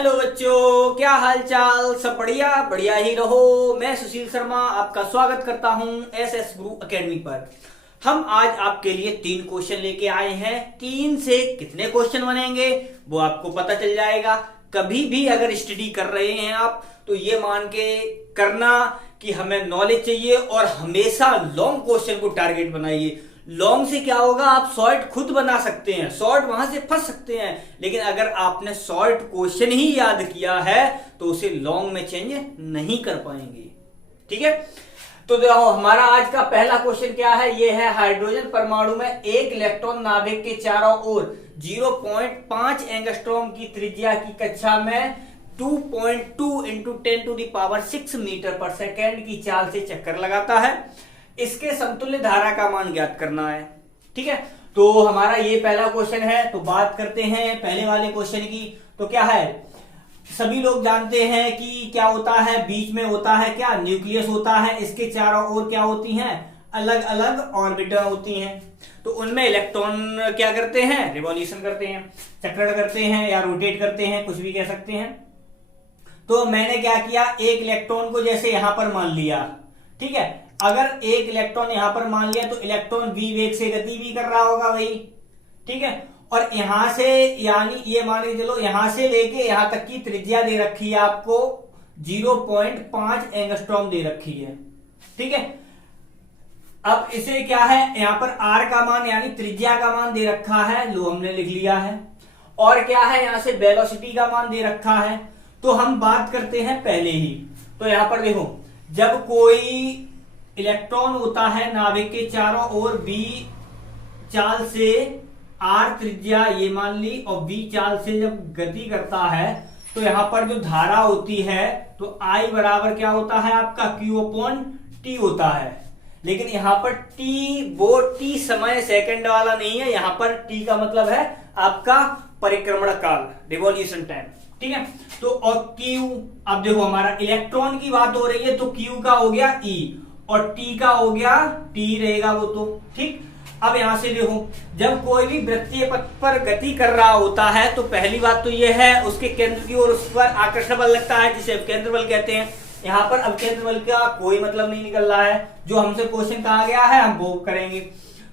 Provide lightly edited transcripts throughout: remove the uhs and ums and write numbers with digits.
Hello बच्चों, क्या हाल चाल। सब बढ़िया बढ़िया ही रहो। मैं सुशील शर्मा आपका स्वागत करता हूं एस गुरु एकेडमी पर। हम आज आपके लिए 3 क्वेश्चन लेके आए हैं। 3 से कितने क्वेश्चन बनेंगे वो आपको पता चल जाएगा। कभी भी अगर स्टडी कर रहे हैं आप तो ये मान के करना कि हमें नॉलेज चाहिए और हमेशा लॉन्ग क्वेश्चन को टारगेट बनाइए। लॉन्ग से क्या होगा, आप शॉर्ट खुद बना सकते हैं, शॉर्ट वहां से फंस सकते हैं, लेकिन अगर आपने शॉर्ट क्वेश्चन ही याद किया है तो उसे लॉन्ग में चेंज नहीं कर पाएंगे। ठीक है, तो देखो हमारा आज का पहला क्वेश्चन क्या है। ये है हाइड्रोजन परमाणु में एक इलेक्ट्रॉन नाभिक के चारों ओर 0.5 एंगस्ट्रॉम की त्रिज्या की कक्षा में 2.2 इंटू 10⁶ मीटर पर सेकेंड की चाल से चक्कर लगाता है। इसके समतुल्य धारा का मान ज्ञात करना है। ठीक है, तो हमारा ये पहला क्वेश्चन है। तो बात करते हैं पहले वाले क्वेश्चन की। तो क्या है, सभी लोग जानते हैं कि क्या होता है, बीच में होता है क्या, न्यूक्लियस होता है। इसके चारों ओर क्या होती हैं, अलग अलग ऑर्बिटर होती हैं। तो उनमें इलेक्ट्रॉन क्या करते हैं, रिवॉल्यूशन करते हैं, चक्रण करते हैं या रोटेट करते हैं, कुछ भी कह सकते हैं। तो मैंने क्या किया, एक इलेक्ट्रॉन को जैसे यहां पर मान लिया। ठीक है, अगर एक इलेक्ट्रॉन यहां पर मान लिया तो इलेक्ट्रॉन v वेग से गति भी कर रहा होगा भाई। ठीक है, और यहां से यानी ये मान के चलो यहां से लेके यहां तक की त्रिज्या दे रखी है आपको 0.5 एंगस्ट्रॉम दे रखी है। ठीक है, अब इसे क्या है, यहां पर r का मान यानी त्रिज्या का मान दे रखा है, लो हमने लिख लिया है। और क्या है, यहां से वेलोसिटी का मान दे रखा है। तो हम बात करते हैं पहले ही। तो यहां पर देखो, जब कोई इलेक्ट्रॉन होता है नाभिक के चारों ओर b चाल से r त्रिज्या ये मान ली और v चाल से जब गति करता है तो यहां पर जो धारा होती है तो I बराबर क्या होता है आपका Q/T होता है। लेकिन यहां पर T वो T समय सेकंड वाला नहीं है, यहां पर T का मतलब है आपका परिक्रमण काल, रिवॉल्यूशन टाइम। ठीक है, तो और Q, अब देखो हमारा इलेक्ट्रॉन की बात हो रही है तो Q का हो गया E और T का हो गया T रहेगा वो तो। ठीक, अब यहां से देखो, जब कोई भी वृत्तीय पथ पर गति कर रहा होता है तो पहली बात तो ये है उसके केंद्र की ओर उस पर आकर्षण बल लगता है जिसे केंद्र बल कहते हैं। यहां पर अब केंद्र बल का कोई मतलब नहीं निकल रहा है, जो हमसे क्वेश्चन कहा गया है हम वो करेंगे।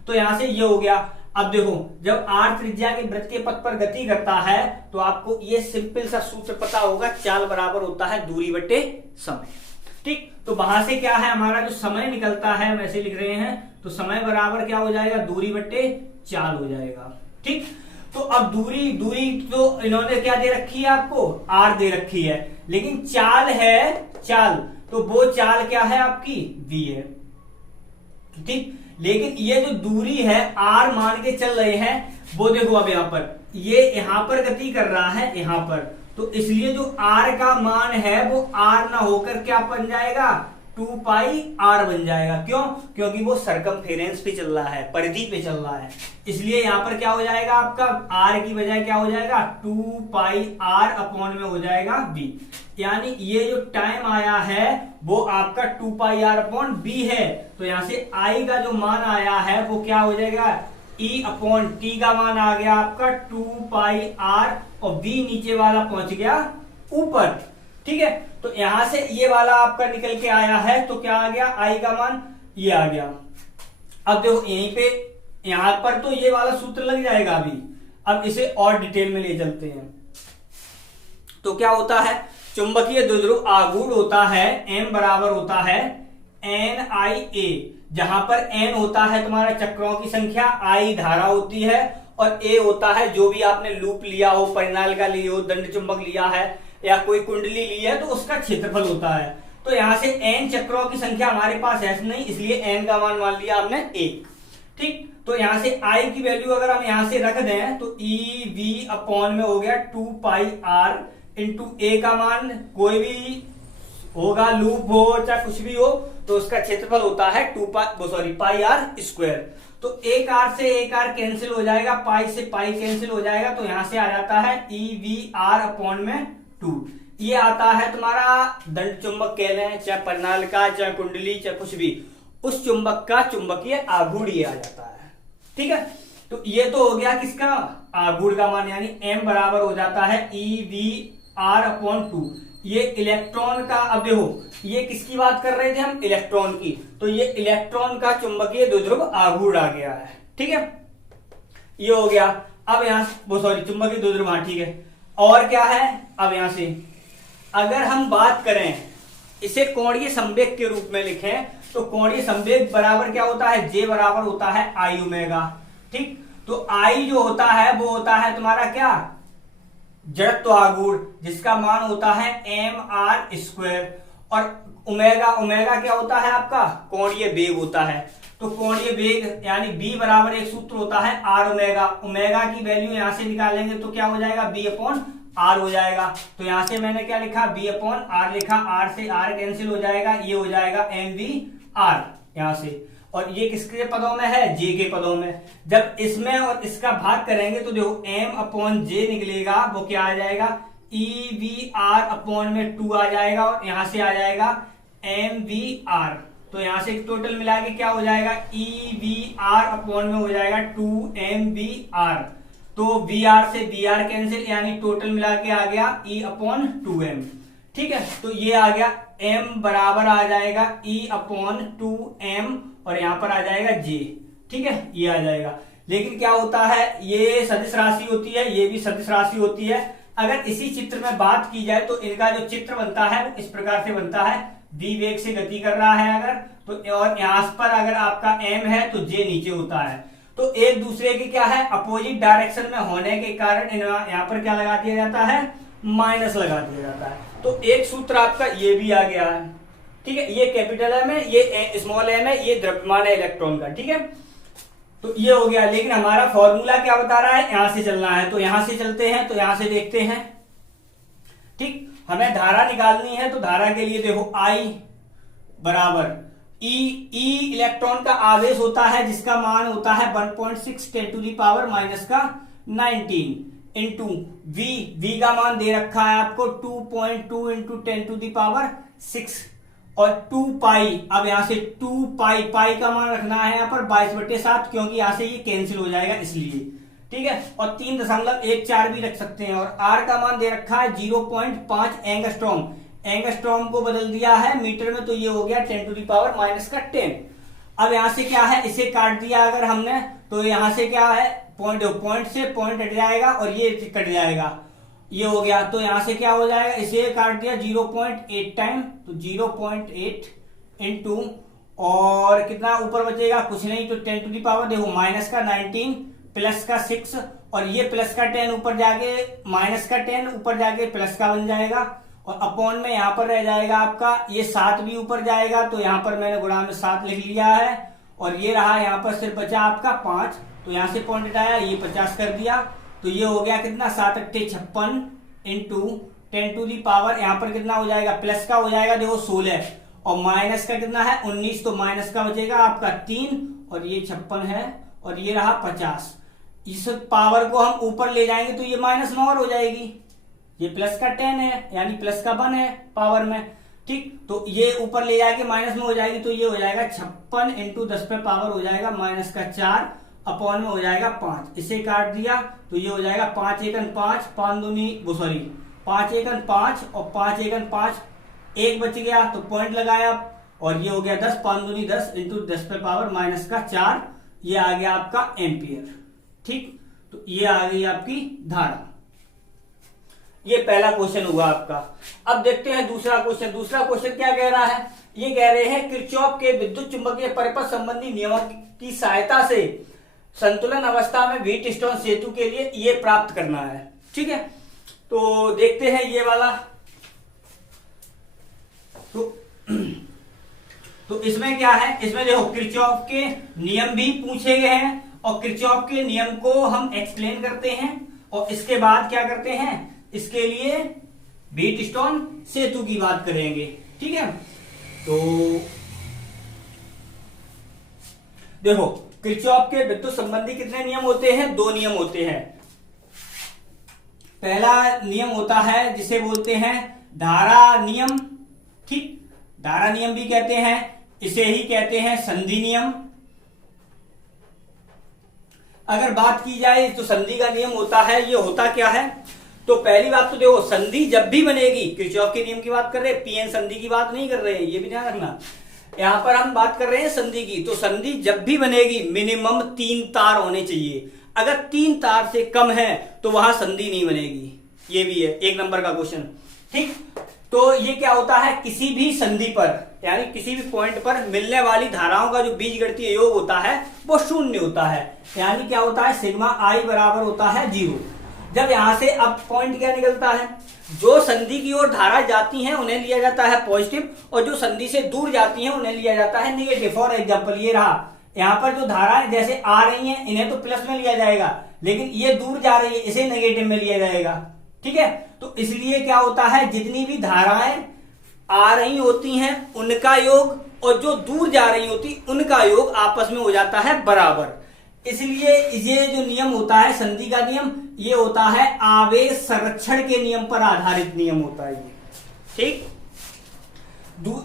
तो यहां से ये हो गया। अब देखो, जब r त्रिज्या के वृत्तीय पथ पर गति करता है तो आपको ये सिंपल सा सूत्र पता होगा, चाल बराबर होता है दूरी बटे समय। ठीक, तो वहां से क्या है, हमारा जो समय निकलता है हम ऐसे लिख रहे हैं, तो समय बराबर क्या हो जाएगा, दूरी बटे चाल हो जाएगा। ठीक, तो अब दूरी तो इन्होंने क्या दे रखी है आपको, r दे रखी है, लेकिन चाल है चाल, तो वो चाल क्या है आपकी v है। ठीक, लेकिन ये जो दूरी है r मान के चल रहे हैं, वो देखो अब यहां पर ये यहां पर गति कर रहा है यहां पर, तो इसलिए जो r का मान है वो r ना होकर क्या बन जाएगा, 2πr बन जाएगा। क्यों, क्योंकि वो सरकमफेरेंस पे चल रहा है, परिधि पे चल रहा है, इसलिए यहां पर क्या हो जाएगा आपका r की बजाय क्या हो जाएगा 2πr अपॉन में हो जाएगा v। यानी ये जो टाइम आया है वो आपका 2πr अपॉन b है। तो यहां से I का जो मान आया है वो क्या हो जाएगा, E/T का मान आ गया आपका 2πr और v नीचे वाला पहुंच गया ऊपर। ठीक है, तो यहां से ये वाला आपका निकल के आया है, तो क्या आ गया, I का मान ये आ गया। अब देखो यहीं पे यहां पर तो ये वाला सूत्र लग जाएगा अभी। अब इसे और डिटेल में ले चलते हैं। तो क्या होता है, चुंबकीय द्विध्रुव आघूर्ण होता है, M बराबर होता है NIA, जहां पर N होता है तुम्हारा चक्रों की संख्या, I धारा होती है और A होता है जो भी आपने लूप लिया हो, परिनाल का लिया हो, दंड चुंबक लिया है या कोई कुंडली ली है तो उसका क्षेत्रफल होता है। तो यहां से N चक्रों की संख्या हमारे पास है नहीं, इसलिए N का मान लिया हमने 1। ठीक, तो यहां से I की वैल्यू अगर हम यहां से रख दें तो EV अपॉन में हो गया 2πr इंटू A का मान कोई भी होगा, लूप हो चाहे कुछ भी हो, तो उसका क्षेत्रफल होता है πr²। तो एक r से एक r कैंसिल हो जाएगा, पाई से पाई कैंसिल हो जाएगा, तो यहां से आ जाता है EVr अपॉन में 2। ये आता है तुम्हारा दंड चुंबक कह लें, चाहे परिनाल का, चाहे कुंडली, चाहे कुछ भी, उस चुंबक का चुंबकीय आघूर्ण ये आ जाता है। ठीक है, तो ये तो हो गया किसका, आघूर्ण का मान, यानी M बराबर हो जाता है EV R/2। ये इलेक्ट्रॉन का, अब देखो ये किसकी बात कर रहे थे हम, इलेक्ट्रॉन की, तो ये इलेक्ट्रॉन का चुंबकीय द्विध्रुव आघूर्ण आ गया है, ठीक है, ये हो गया। अब यहां वो सॉरी चुंबकीय द्विध्रुव, हाँ ठीक है। और क्या है, अब यहां से अगर हम बात करें इसे कोणीय संवेग के रूप में लिखें, तो कोणीय संवेग बराबर क्या होता है, J बराबर होता है I ओमेगा, ठीक। तो I जो होता है वो होता है तुम्हारा क्या, जड़त्व आघूर्ण, जिसका मान होता है mr², और ओमेगा, ओमेगा क्या होता है आपका, कोणीय वेग होता है। तो कोणीय वेग यानी B बराबर एक सूत्र होता है R ओमेगा, ओमेगा की वैल्यू यहां से निकालेंगे तो क्या हो जाएगा, B/R हो जाएगा। तो यहां से मैंने क्या लिखा, B/R लिखा, R से R कैंसिल हो जाएगा, ये हो जाएगा mvr यहां से, और ये किसके पदों में है, J के पदों में। जब इसमें और इसका भाग करेंगे तो देखो m/J निकलेगा, वो क्या आ जाएगा, EVR/2 आ जाएगा, और यहां से आ जाएगा mvr। तो यहां से टोटल मिला के क्या हो जाएगा, EVR/ में हो जाएगा 2mvr। तो VR से VR कैंसिल, यानी टोटल मिला के आ गया E/2m, ठीक है। तो ये आ गया m बराबर आ जाएगा E/2m, और यहां पर आ जाएगा J, ठीक है, ये आ जाएगा। लेकिन क्या होता है, ये सदिश राशि होती है, ये भी सदिश राशि होती है। अगर इसी चित्र में बात की जाए तो इनका जो चित्र बनता है वो इस प्रकार से बनता है, v वेग से गति कर रहा है अगर तो, और यहां पर अगर आपका m है तो J नीचे होता है, तो एक दूसरे के क्या है, अपोजिट डायरेक्शन में होने के कारण यहाँ पर क्या लगा दिया जाता है, माइनस लगा दिया जाता है। तो एक सूत्र आपका ये भी आ गया है, ठीक है, ये कैपिटल एम है, ये स्मॉल एम है, ये द्रव्यमान है इलेक्ट्रॉन का, ठीक है। तो ये हो गया, लेकिन हमारा फॉर्मूला क्या बता रहा है, यहां से चलना है, तो यहां से चलते हैं, तो यहां से देखते हैं, ठीक। हमें धारा निकालनी है, तो धारा के लिए देखो I बराबर E इलेक्ट्रॉन का आवेश होता है, जिसका मान होता है 1.6 × 10⁻⁻19 इंटू V का मान दे रखा है आपको 2.2 × 10⁻6, और 2 पाई, अब यहां से 2 पाई का मान रखना है यहाँ पर 22/7, क्योंकि यहां से ये कैंसिल हो जाएगा इसलिए, ठीक है। और 3.14 भी रख सकते हैं, और R का मान दे रखा है 0.5 एंगस्ट्रॉम, एंगस्ट्रॉम को बदल दिया है मीटर में, तो ये हो गया 10⁻⁻10। अब यहां से क्या है, इसे काट दिया अगर हमने, तो यहां से क्या है, पॉइंट से पॉइंट हट जाएगा, और ये कट जाएगा, ये हो गया। तो यहां से क्या हो जाएगा, इसे काट दिया 0.8 टाइम, तो 0.8 इंटू, और कितना ऊपर बचेगा, कुछ नहीं, तो 10⁻, देखो माइनस का 19 प्लस का 6, और ये प्लस का 10 ऊपर जाके, माइनस का 10 ऊपर जाके प्लस का बन जाएगा, और अपॉन में यहां पर रह जाएगा आपका ये 7 भी ऊपर जाएगा, तो यहां पर मैंने गुणा में 7 लिख लिया है, और ये रहा यहां पर सिर्फ बचा आपका 5, तो यहां से पॉइंट हटाया, ये 50 कर दिया, तो ये हो गया कितना, 7 × 8 = 56 इंटू 10⁻, यहां पर कितना हो जाएगा, प्लस का हो जाएगा देखो 16, और माइनस का कितना है 19, तो माइनस का बचेगा आपका 3, और ये 56 है, और ये रहा 50। इस पावर को हम ऊपर ले जाएंगे तो ये -9 हो जाएगी, ये प्लस का 10 है, यानी प्लस का 1 है पावर में, ठीक। तो ये ऊपर ले जाके माइनस में हो जाएगी, तो ये हो जाएगा 56 × 10⁻, हो जाएगा -4 अपॉन में हो जाएगा 5, इसे काट दिया, तो ये हो जाएगा 5 × 1 = 5, 5 दूनी 5 × 1 = 5, और 5 × 1 = 5, 1 बच गया, तो पॉइंट लगाया, और ये हो गया 10, 5 दूनी 10 इंटू 10⁻⁻4, ये आ गया आपका एम्पियर, ठीक। तो ये आ गई आपकी धारा। ये पहला क्वेश्चन हुआ आपका। अब देखते हैं दूसरा क्वेश्चन। दूसरा क्वेश्चन क्या कह रहा है, ये कह रहे हैं किरचॉफ के विद्युत चुंबकीय परिपथ संबंधी नियमों की सहायता से संतुलन अवस्था में व्हीटस्टोन सेतु के लिए ये प्राप्त करना है, ठीक है। तो देखते हैं ये वाला, तो इसमें क्या है, इसमें देखो किरचॉफ के नियम भी पूछे गए हैं, और किरचॉफ के नियम को हम एक्सप्लेन करते हैं, और इसके बाद क्या करते हैं, इसके लिए व्हीटस्टोन सेतु की बात करेंगे, ठीक है। तो देखो किरचॉफ के विद्युत संबंधी कितने नियम होते हैं, 2 नियम होते हैं। पहला नियम होता है जिसे बोलते हैं धारा नियम, ठीक, धारा नियम भी कहते हैं, इसे ही कहते हैं संधि नियम। अगर बात की जाए तो संधि का नियम होता है, ये होता क्या है, तो पहली बात तो देखो, संधि जब भी बनेगी, किरचॉफ के नियम की बात कर रहे हैं, पीएन संधि की बात नहीं कर रहे हैं, ये भी ध्यान रखना। यहां पर हम बात कर रहे हैं संधि की, तो संधि जब भी बनेगी मिनिमम 3 तार होने चाहिए। अगर 3 तार से कम है तो वहां संधि नहीं बनेगी। ये भी है 1 नंबर का क्वेश्चन, ठीक। तो ये क्या होता है, किसी भी संधि पर यानी किसी भी पॉइंट पर मिलने वाली धाराओं का जो बीजगणितीय योग होता है वो शून्य होता है। यानी क्या होता है, सिग्मा आई बराबर होता है 0। जब यहां से अब पॉइंट क्या निकलता है, जो संधि की ओर धारा जाती हैं उन्हें लिया जाता है पॉजिटिव, और जो संधि से दूर जाती हैं उन्हें लिया जाता है निगेटिव। फॉर एग्जांपल ये रहा, यहाँ पर जो धाराएं जैसे आ रही हैं इन्हें तो प्लस में लिया जाएगा, लेकिन ये दूर जा रही है इसे नेगेटिव में लिया जाएगा, ठीक है। तो इसलिए क्या होता है, जितनी भी धाराएं आ रही होती हैं उनका योग और जो दूर जा रही होती उनका योग आपस में हो जाता है बराबर। इसलिए ये जो नियम होता है संधि का नियम, ये होता है आवेश संरक्षण के नियम पर आधारित नियम होता है ये, ठीक।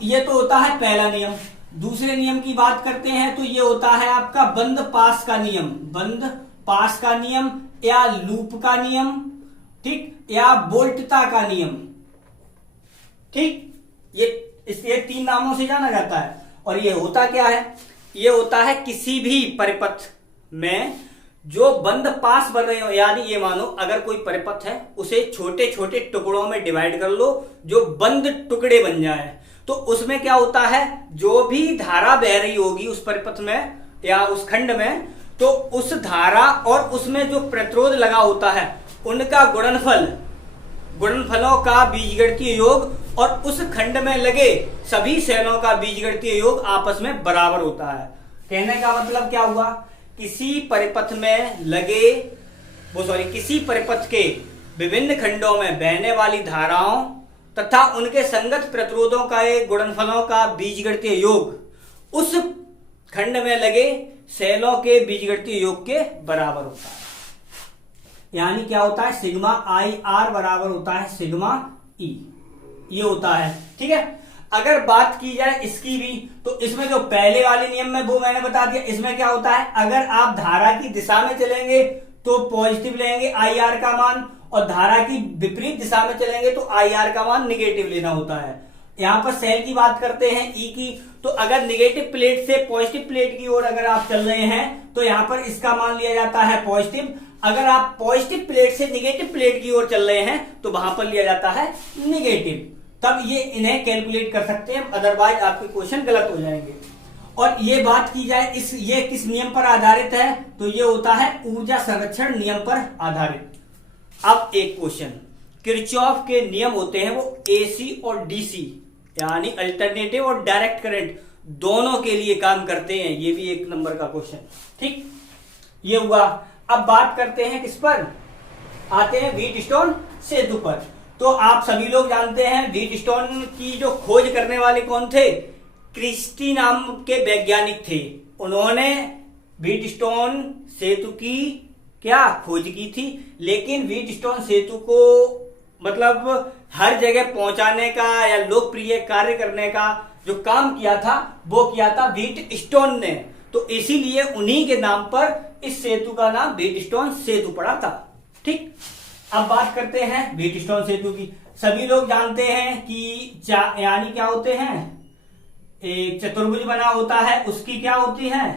ये तो होता है पहला नियम। दूसरे नियम की बात करते हैं तो ये होता है आपका बंद पास का नियम, बंद पास का नियम या लूप का नियम, ठीक, या बोल्टता का नियम, ठीक। ये 3 नामों से जाना जाता है। और ये होता क्या है, ये होता है किसी भी परिपथ में जो बंद पास बन रहे हो, यानी ये मानो अगर कोई परिपथ है उसे छोटे छोटे टुकड़ों में डिवाइड कर लो जो बंद टुकड़े बन जाए, तो उसमें क्या होता है, जो भी धारा बह रही होगी उस परिपथ में या उस खंड में, तो उस धारा और उसमें जो प्रतिरोध लगा होता है उनका गुणनफलों का बीजगणितीय योग और उस खंड में लगे सभी सेलों का बीजगणितीय योग आपस में बराबर होता है। कहने का मतलब क्या हुआ, किसी परिपथ में लगे किसी परिपथ के विभिन्न खंडों में बहने वाली धाराओं तथा उनके संगत प्रतिरोधों का गुणनफलों का बीजगणितीय योग उस खंड में लगे सेलों के बीजगणितीय योग के बराबर होता है। यानी क्या होता है, सिग्मा आई आर बराबर होता है सिग्मा ई, ये होता है, ठीक है। अगर बात की जाए इसकी भी, तो इसमें जो पहले वाले नियम में वो मैंने बता दिया, इसमें क्या होता है, अगर आप धारा की दिशा में चलेंगे तो पॉजिटिव लेंगे आई आर का मान, और धारा की विपरीत दिशा में चलेंगे तो आई आर का मान निगेटिव लेना होता है। यहां पर सेल की बात करते हैं ई की, तो अगर निगेटिव प्लेट से पॉजिटिव प्लेट की ओर अगर आप चल रहे हैं तो यहां पर इसका मान लिया जाता है पॉजिटिव। अगर आप पॉजिटिव प्लेट से निगेटिव प्लेट की ओर चल रहे हैं तो वहां पर लिया जाता है निगेटिव। तब ये इन्हें कैलकुलेट कर सकते हैं, अदरवाइज आपके क्वेश्चन गलत हो जाएंगे। और ये बात की जाए ये किस नियम पर आधारित है, तो ये होता है ऊर्जा संरक्षण नियम पर आधारित। अब एक क्वेश्चन, किरचॉफ के नियम होते हैं वो एसी और डीसी यानी अल्टरनेटिव और डायरेक्ट करंट दोनों के लिए काम करते हैं। ये भी 1 नंबर का क्वेश्चन, ठीक, ये हुआ। अब बात करते हैं किस पर, आते हैं व्हीटस्टोन सेतु पर। तो आप सभी लोग जानते हैं व्हीटस्टोन की जो खोज करने वाले कौन थे, क्रिस्टी नाम के वैज्ञानिक थे। उन्होंने व्हीटस्टोन सेतु की क्या खोज की थी, लेकिन व्हीटस्टोन सेतु को मतलब हर जगह पहुंचाने का या लोकप्रिय कार्य करने का जो काम किया था वो किया था व्हीटस्टोन ने। तो इसीलिए उन्हीं के नाम पर इस सेतु का नाम व्हीटस्टोन सेतु पड़ा था, ठीक। अब बात करते हैं व्हीटस्टोन सेतु की। सभी लोग जानते हैं कि यानी क्या होते हैं, एक चतुर्भुज बना होता है, उसकी क्या होती है,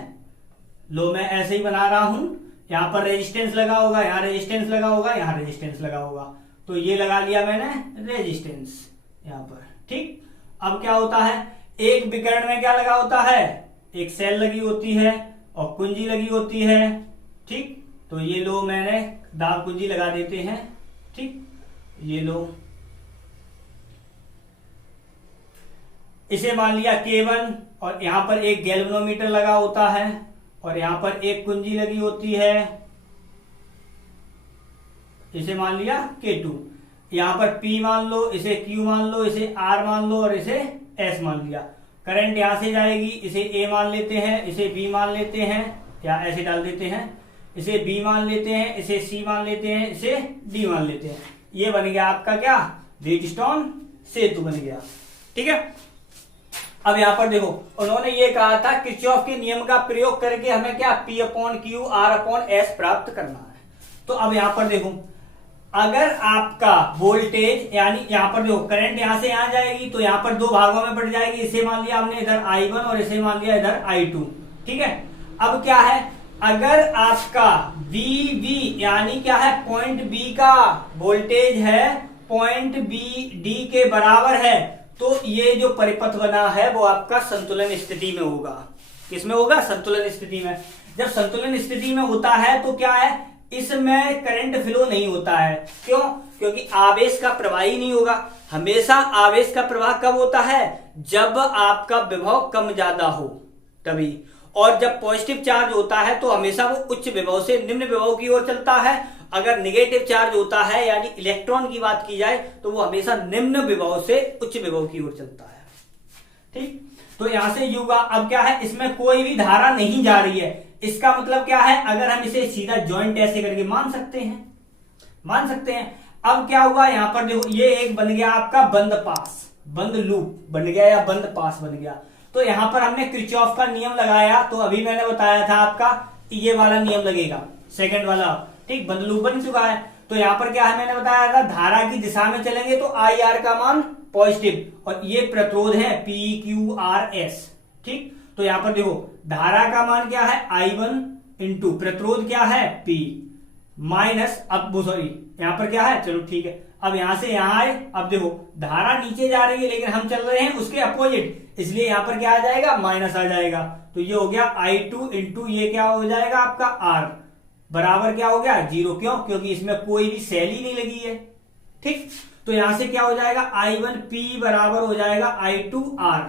लो मैं ऐसे ही बना रहा हूं, यहां पर रेजिस्टेंस लगा होगा, यहां रेजिस्टेंस लगा होगा, यहां रेजिस्टेंस लगा होगा, तो ये लगा लिया मैंने रेजिस्टेंस यहां पर, ठीक। अब क्या होता है, एक विकर्ण में क्या लगा होता है, एक सेल लगी होती है और कुंजी लगी होती है, ठीक। तो ये लो मैंने दाब कुंजी लगा देते हैं, ठीक, ये लो, इसे मान लिया K1 और यहां पर एक गैल्वेनोमीटर लगा होता है और यहां पर एक कुंजी लगी होती है, इसे मान लिया K2। यहां पर P मान लो, इसे Q मान लो, इसे R मान लो और इसे S मान लिया। करंट यहां से जाएगी, इसे A मान लेते हैं, इसे B मान लेते हैं, या ऐसे डाल देते हैं, इसे B मान लेते हैं, इसे C मान लेते हैं, इसे D मान लेते हैं। ये बन गया आपका क्या, व्हीटस्टोन सेतु बन गया, ठीक है। अब यहां पर देखो, उन्होंने ये कहा था किरचॉफ के नियम का प्रयोग करके हमें क्या P/Q R/S प्राप्त करना है। तो अब यहां पर देखो, अगर आपका वोल्टेज यानी यहाँ पर जो करंट यहां से यहां जाएगी तो यहाँ पर दो भागों में बढ़ जाएगी। इसे मान लिया हमने इधर I1 और इसे मान लिया इधर I2। ठीक है, अब क्या है, अगर आपका VV यानी क्या है, पॉइंट B का वोल्टेज है पॉइंट D के बराबर है, तो ये जो परिपथ बना है वो आपका संतुलन स्थिति में होगा। किसमें होगा? संतुलन स्थिति में। जब संतुलन स्थिति में होता है तो क्या है, इसमें करंट फ्लो नहीं होता है। क्यों? क्योंकि आवेश का प्रवाह ही नहीं होगा। हमेशा आवेश का प्रवाह कब होता है? जब आपका विभव कम ज्यादा हो तभी। और जब पॉजिटिव चार्ज होता है तो हमेशा वो उच्च विभव से निम्न विभव की ओर चलता है। अगर निगेटिव चार्ज होता है यानी इलेक्ट्रॉन की बात की जाए तो वो हमेशा निम्न विभव से उच्च विभव की ओर चलता है। ठीक, तो यहां से युगा। अब क्या है, इसमें कोई भी धारा नहीं जा रही है। इसका मतलब क्या है, अगर हम इसे सीधा जॉइंट ऐसे करके मान सकते हैं। अब क्या हुआ, यहां पर देखो ये एक बन गया आपका बंद पास, बंद लूप बन गया या बंद पास बन गया। तो यहां पर हमने किरचॉफ का नियम लगाया, तो अभी मैंने बताया था आपका ये वाला नियम लगेगा, सेकंड वाला। ठीक, बंद लूप बन चुका है। तो यहां पर क्या है, मैंने बताया था धारा की दिशा में चलेंगे तो IR का मान पॉजिटिव, और ये प्रतिरोध है PQRS। ठीक, तो यहां पर देखो धारा का मान क्या है, I1 इंटू प्रतिरोध क्या है P माइनस, अब सॉरी यहां पर क्या है, चलो ठीक है, अब यहां से यहां आए। अब देखो धारा नीचे जा रही है लेकिन हम चल रहे हैं उसके अपोजिट, इसलिए यहां पर क्या आ जाएगा, माइनस आ जाएगा। तो ये हो गया I2 इंटू ये क्या हो जाएगा आपका R बराबर क्या हो गया, 0। क्यों? क्योंकि इसमें कोई भी सेल ही नहीं लगी है। ठीक, तो यहां से क्या हो जाएगा, I1P बराबर हो जाएगा I2R।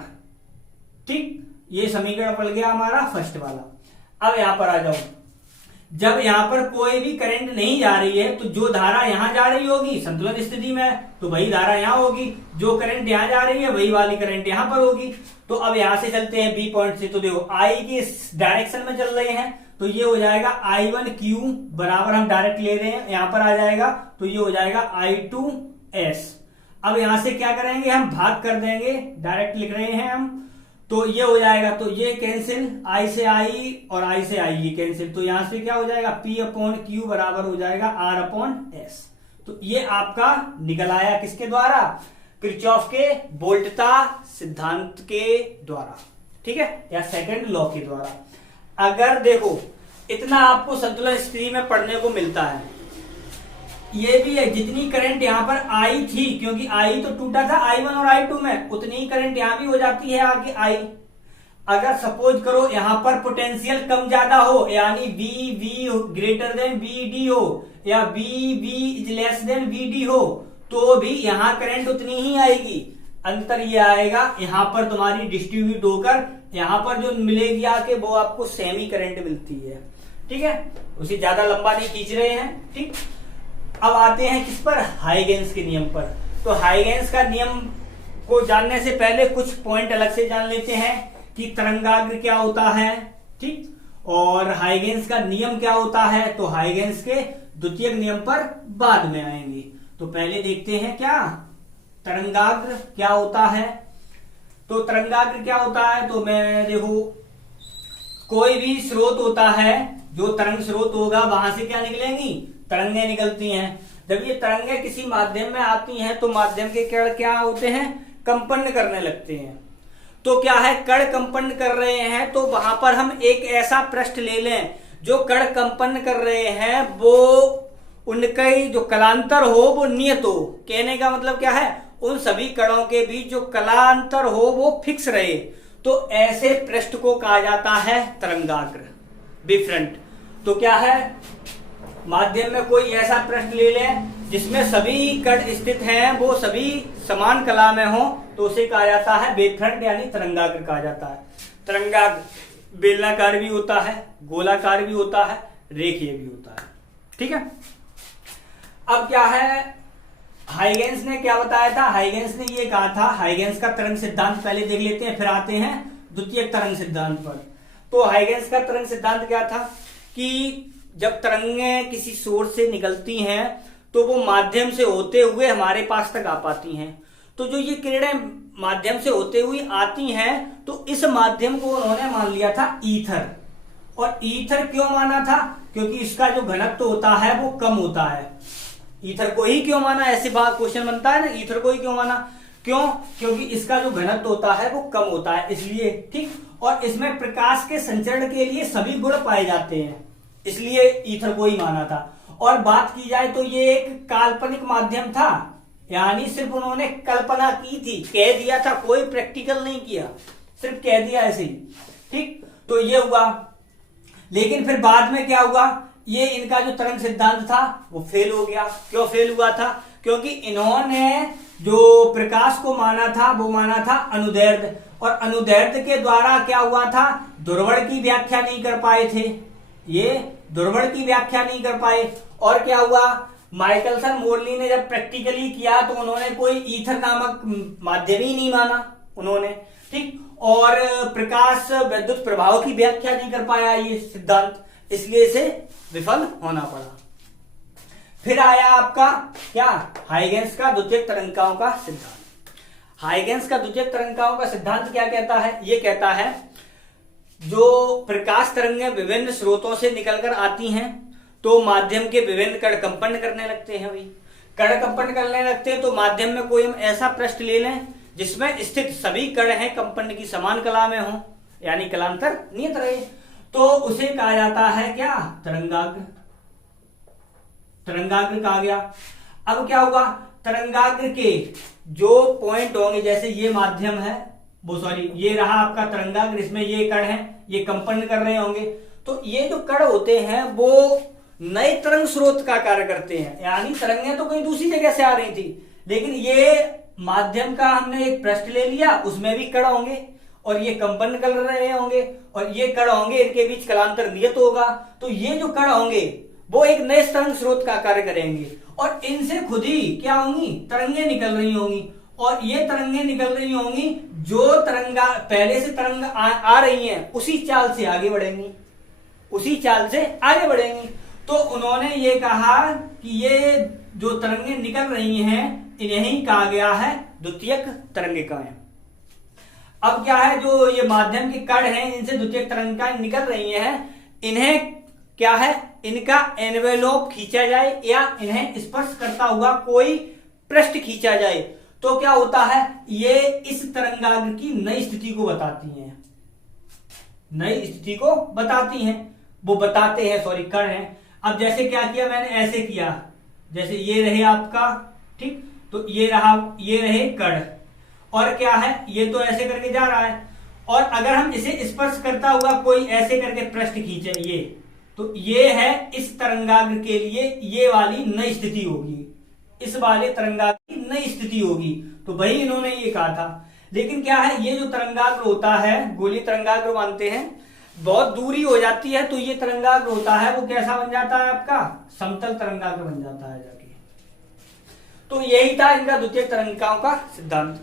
ठीक, ये समीकरण पड़ गया हमारा फर्स्ट वाला। अब यहां पर आ जाओ, जब यहां पर कोई भी करंट नहीं जा रही है तो जो धारा यहां जा रही होगी संतुलन स्थिति में तो वही धारा यहां होगी, जो करंट यहां जा रही है वही वाली करंट यहां पर होगी। तो अब यहां से चलते हैं बी पॉइंट से, तो देखो I के डायरेक्शन में चल रहे हैं तो ये हो जाएगा I1Q बराबर, हम डायरेक्ट ले रहे हैं यहां पर आ जाएगा, तो ये हो जाएगा I2S। अब यहां से क्या करेंगे, हम भाग कर देंगे, डायरेक्ट लिख रहे हैं हम, तो ये हो जाएगा, तो ये कैंसिल, I से I और I से I ये कैंसिल, तो यहां से क्या हो जाएगा, P अपॉन Q बराबर हो जाएगा R अपॉन S। तो ये आपका निकल आया किसके द्वारा, किरचॉफ के वोल्टता सिद्धांत के द्वारा। ठीक है, या सेकंड लॉ के द्वारा। अगर देखो इतना आपको संतुलन स्थिति में पढ़ने को मिलता है, ये भी है जितनी करंट यहां पर आई थी, क्योंकि आई तो टूटा था I1 और I2 में, उतनी ही करंट यहां भी हो जाती है आगे I। अगर सपोज करो यहां पर पोटेंशियल कम ज्यादा हो, यानी VV ग्रेटर देन VD हो या VV is less than VD हो, तो भी यहां करंट उतनी ही आएगी। अंतर ये आएगा, यहां पर तुम्हारी डिस्ट्रीब्यूट होकर यहां पर जो मिलेगी आके वो आपको सेमी करंट मिलती है। ठीक है, उसे ज्यादा लंबा नहीं खींच रहे हैं। ठीक, अब आते हैं किस पर, हाइगेंस के नियम पर। तो हाइगेंस का नियम को जानने से पहले कुछ पॉइंट अलग से जान लेते हैं कि तरंगाग्र क्या होता है। ठीक, और हाइगेंस का नियम क्या होता है, तो हाइगेंस के द्वितीयक नियम पर बाद में आएंगे। तो पहले देखते हैं क्या तरंगाग्र क्या होता है। तो तरंगाग्र क्या होता है, तो मैं देखो कोई भी स्रोत होता है, जो तरंग स्रोत होगा वहां से क्या निकलेंगी, तरंगें निकलती हैं। जब ये तरंगें किसी माध्यम में आती हैं तो माध्यम के कण क्या होते हैं, कंपन करने लगते हैं। तो क्या है, कण कंपन कर रहे हैं तो वहां पर हम एक ऐसा पृष्ठ ले लें जो कण कंपन कर रहे हैं वो उनका जो कलांतर हो वो नियत हो। कहने का मतलब क्या है, उन सभी कणों के बीच जो कलांतर हो वो फिक्स रहे, तो ऐसे पृष्ठ को कहा जाता है तरंगाग्र, बिफरंट। तो क्या है, माध्यम में कोई ऐसा पृष्ठ ले लें जिसमें सभी कण स्थित हैं, वो सभी समान कला में हो, तो उसे कहा जाता है बेफ्रंट यानी तरंगाग्र कहा जाता है। तरंगाग्र बेलनाकार भी होता है, गोलाकार भी होता है, रेखीय भी होता है। ठीक है, अब क्या है, हाइगेंस ने क्या बताया था, हाइगेंस ने ये कहा था, हाइगेंस का तरंग सिद्धांत पहले देख लेते हैं फिर आते हैं द्वितीयक तरंग सिद्धांत पर। तो हाइगेंस का तरंग सिद्धांत क्या था कि जब तरंगें किसी सोर्स से निकलती हैं तो वो माध्यम से होते हुए हमारे पास तक आ पाती हैं। तो जो ये किरणें माध्यम से होते हुए आती हैं तो इस माध्यम को उन्होंने मान लिया था ईथर। और ईथर क्यों माना था, क्योंकि इसका जो घनत्व होता है वो कम होता है। ईथर को ही क्यों माना, ऐसे बात क्वेश्चन बनता है ना, ईथर को ही क्यों माना, क्यों, क्योंकि इसका जो घनत्व होता है वो कम होता है इसलिए, ठीक। और इसमें प्रकाश के संचरण के लिए सभी गुण पाए जाते हैं, इसलिए ईथर को ही माना था। और बात की जाए तो ये एक काल्पनिक माध्यम था, यानी सिर्फ उन्होंने कल्पना की थी, कह दिया था, कोई प्रैक्टिकल नहीं किया, सिर्फ कह दिया ऐसे ही, ठीक। तो ये हुआ, लेकिन फिर बाद में क्या हुआ, ये इनका जो तरंग सिद्धांत था वो फेल हो गया। क्यों फेल हुआ था, क्योंकि इन्होंने जो प्रकाश को माना था वो माना था अनुदैर्ध्य, और अनुदैर्ध्य के द्वारा क्या हुआ था, ध्रुवण की व्याख्या नहीं कर पाए थे, ये ध्रुवण की व्याख्या नहीं कर पाए। और क्या हुआ, माइकलसन मोरली ने जब प्रैक्टिकली किया तो उन्होंने कोई ईथर नामक माध्यम ही नहीं माना उन्होंने, ठीक। और प्रकाश विद्युत प्रभाव की व्याख्या नहीं कर पाया ये सिद्धांत, इसलिए इसे विफल होना पड़ा। फिर आया आपका क्या, हाइगेंस का द्वितीयक तरंगिकाओं का सिद्धांत। हाइगेंस का द्वितीयक तरंगिकाओं का सिद्धांत क्या कहता है, ये कहता है जो प्रकाश तरंगें विभिन्न स्रोतों से निकलकर आती हैं तो माध्यम के विभिन्न कण कंपन करने लगते हैं, भाई कण कंपन करने लगते हैं, तो माध्यम में कोई हम ऐसा पृष्ठ ले लें जिसमें स्थित सभी कण हैं कंपन की समान कला में हो, यानी कलांतर नियत रहे, तो उसे कहा जाता है क्या, तरंगाग्र। तरंगाग्र कहा गया। अब क्या होगा, तरंगाग्र के जो पॉइंट होंगे, जैसे ये माध्यम है, वो सॉरी ये रहा आपका तरंगाग्र, इसमें ये कण है, ये कंपन कर रहे होंगे, तो ये जो कण होते हैं वो नए तरंग स्रोत का कार्य करते हैं, यानी तरंगें तो कहीं दूसरी जगह से आ रही थी, लेकिन ये माध्यम का हमने एक पृष्ठ ले लिया, उसमें भी कण होंगे और ये कंपन कर रहे होंगे, और ये कण होंगे, इनके बीच कलांतर नियत होगा, तो ये जो कण होंगे वो एक नए तरंग स्रोत का कार्य करेंगे, और इनसे खुद ही क्या होंगी, तरंगे निकल रही होंगी, और ये तरंगे निकल रही होंगी जो तरंगा पहले से तरंग आ रही हैं उसी चाल से आगे बढ़ेंगी, उसी चाल से आगे बढ़ेंगी। तो उन्होंने ये कहा कि ये जो तरंगे निकल रही हैं इन्हें ही कहा गया है द्वितीयक तरंगिकाएं। अब क्या है, जो ये माध्यम के कण हैं इनसे द्वितीयक तरंगिकाएं निकल रही हैं, इन्हें क्या है, इनका एनवेलोप खींचा जाए या इन्हें स्पर्श करता हुआ कोई पृष्ठ खींचा जाए तो क्या होता है, ये इस तरंगाग्र की नई स्थिति को बताती हैं, नई स्थिति को बताती हैं, वो बताते हैं, सॉरी कण हैं। अब जैसे क्या किया मैंने, ऐसे किया, जैसे ये रहे आपका, ठीक, तो ये रहा, ये रहे कण, और क्या है, ये तो ऐसे करके जा रहा है, और अगर हम इसे स्पर्श करता हुआ कोई ऐसे करके पृष्ठ खींचे, ये तो ये है इस तरंगाग्र के लिए ये वाली नई स्थिति होगी, इस वाले तरंगाग्र की नई स्थिति होगी, तो वही इन्होंने ये कहा था। लेकिन क्या है, ये जो तरंगाग्र होता है, गोलीय तरंगाग्र मानते हैं, बहुत दूरी हो जाती है तो ये तरंगाग्र होता है वो कैसा बन जाता है आपका, समतल तरंगाग्र बन जाता है जाके। तो यही था इनका द्वितीयक तरंगिकाओं का सिद्धांत।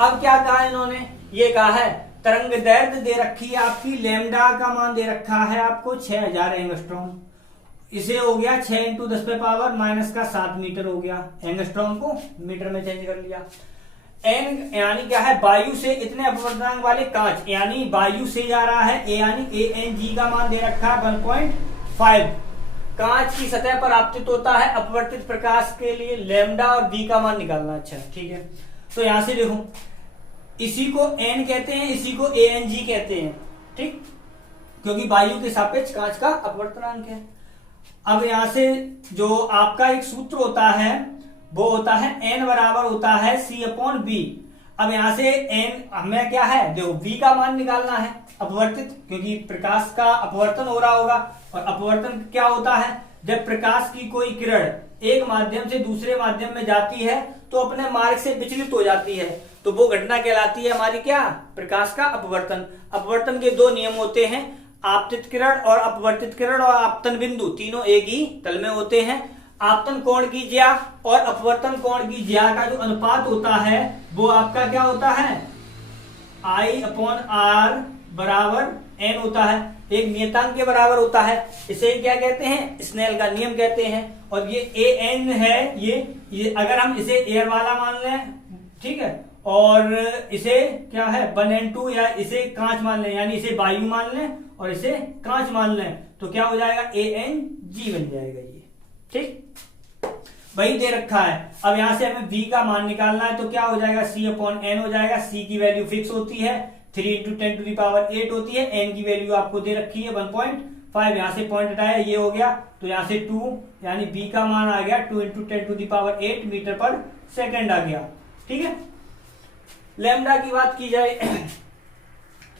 अब क्या कहा इन्होंने, ये कहा है तरंग दैर्ध्य दे रखी है आपकी, लैम्डा का मान दे रखा है आपको 6000 एंगस्ट्रॉम, इसे हो गया 6 × 10⁻⁻7 मीटर हो गया, एंगस्ट्रॉम को मीटर में चेंज कर लिया। एन यानी क्या है, वायु से इतने अपवर्तनांक वाले कांच, यानी वायु से जा रहा है, ए यानी ANG का मान दे रखा है 1.5, कांच की सतह पर आपतित होता है अपवर्तित प्रकाश के लिए लैम्डा और बी का मान निकालना। अच्छा ठीक है, तो यहां से देखो, इसी को एन कहते हैं, इसी को ANG कहते हैं, ठीक, क्योंकि वायु के सापेक्ष कांच का अपवर्तनांक है। अब यहां से जो आपका एक सूत्र होता है वो होता है n बराबर होता है C/V। अब यहां से n हमें क्या है, देखो v का मान निकालना है, अपवर्तित, क्योंकि प्रकाश का अपवर्तन हो रहा होगा, और अपवर्तन क्या होता है, जब प्रकाश की कोई किरण एक माध्यम से दूसरे माध्यम में जाती है तो अपने मार्ग से विचलित हो जाती है, तो वो घटना कहलाती है हमारी क्या, प्रकाश का अपवर्तन। अपवर्तन के दो नियम होते हैं, आपतित किरण और अपवर्तित किरण, और आपतन बिंदु तीनों एक ही तल में होते हैं। आपतन कोण की ज्या और अपवर्तन कोण की ज्या का जो अनुपात होता है वो आपका क्या होता है, I/R बराबर n होता है, एक नियतांक के बराबर होता है। इसे क्या कहते हैं, स्नेल का नियम कहते हैं। और ये AN है, ये अगर हम इसे एयर वाला मान लें, ठीक है, और इसे क्या है 1n2, या इसे कांच मान लें, यानी इसे वायु मान लें और इसे कांच मान लें, तो क्या हो जाएगा ANG बन जाएगा ये, ठीक, वही दे रखा है। अब यहां से हमें v का मान निकालना है, तो क्या हो जाएगा, c/n हो जाएगा। c की वैल्यू फिक्स होती है, 3 × 10⁸ होती है। n की वैल्यू आपको दे रखी है 1.5, यहां से पॉइंट हटाया, ये हो गया, तो यहां से 2, यानी v का मान आ गया 2 × 10⁸ मीटर पर सेकेंड आ गया। ठीक है, लैम्डा की बात की जाए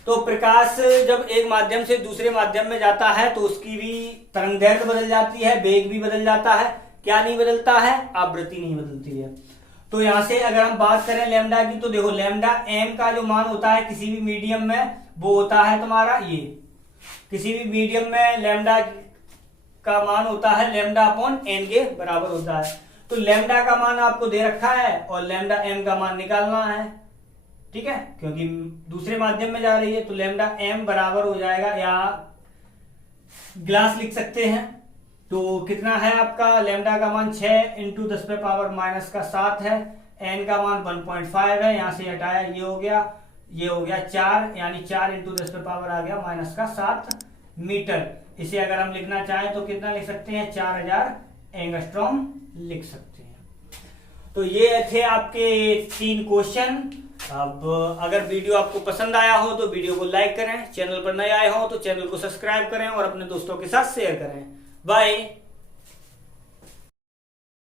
तो प्रकाश जब एक माध्यम से दूसरे माध्यम में जाता है तो उसकी भी तरंगदैर्घ्य बदल जाती है, वेग भी बदल जाता है। क्या नहीं बदलता है, आवृत्ति नहीं बदलती है। तो यहां से अगर हम बात करें लैम्डा की, तो देखो लैम्डा m का जो मान होता है किसी भी मीडियम में, वो होता है तुम्हारा ये, किसी भी मीडियम में लैम्डा का मान होता है λ/n के बराबर होता है। तो लैम्डा का मान आपको दे रखा है और लैम्डा m का मान निकालना है। ठीक है, क्योंकि दूसरे माध्यम में जा रही है, तो लैम्डा m बराबर हो जाएगा, या ग्लास लिख सकते हैं। तो कितना है आपका, लैम्डा का मान 6 × 10⁻⁻7 है, n का मान 1.5 है, यहां से हटाया, ये हो गया 4, यानी 4 × 10⁻⁻7 मीटर। इसे अगर हम लिखना चाहें तो कितना लिख सकते हैं, 4000 एंगस्ट्रॉम लिख सकते हैं। तो ये थे आपके 3 क्वेश्चन। अब अगर वीडियो आपको पसंद आया हो तो वीडियो को लाइक करें, चैनल पर नए आए हो तो चैनल को सब्सक्राइब करें और अपने दोस्तों के साथ शेयर करें। बाय।